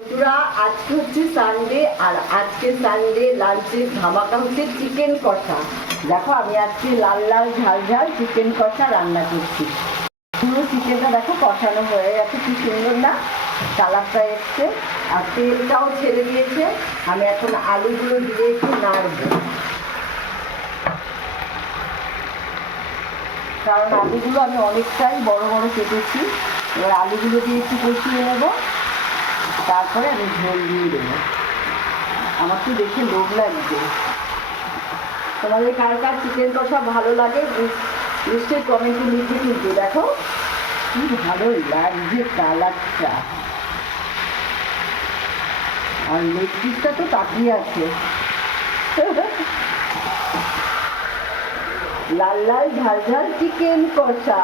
বন্ধুরা, আজকে হচ্ছে সানডে আর আজকে সানডে লাঞ্চের ধামাকা হচ্ছে চিকেন কষা। দেখো আমি আজকে লাল লাল ঝাল ঝাল চিকেন কষা রান্না করছি। পুরো চিকেনটা দেখো কষানো হয়ে গেছে, কি সুন্দর না কালারটা এসছে, আর তেলটাও ছেড়ে দিয়েছে। আমি এখন আলুগুলো দিয়ে একটু নাড়বো, কারণ আলুগুলো আমি অনেকটাই বড় বড় কেটেছি। এবার আলুগুলো দিয়ে একটু কষিয়ে নেবো, তারপরে আমি ঝোল দিয়ে দেবো। আমার তো দেখে লোভ লাগছে। তোমাদের কার কার চিকেন কষা ভালো লাগে নিশ্চয়ই কমেন্টে লিখে কিন্তু। দেখো কি ভালো লাগছে কালারটা, আর লেগ পিসটা তো তাকিয়ে আছে। লাল লাল ঝাল ঝাল চিকেন কষা।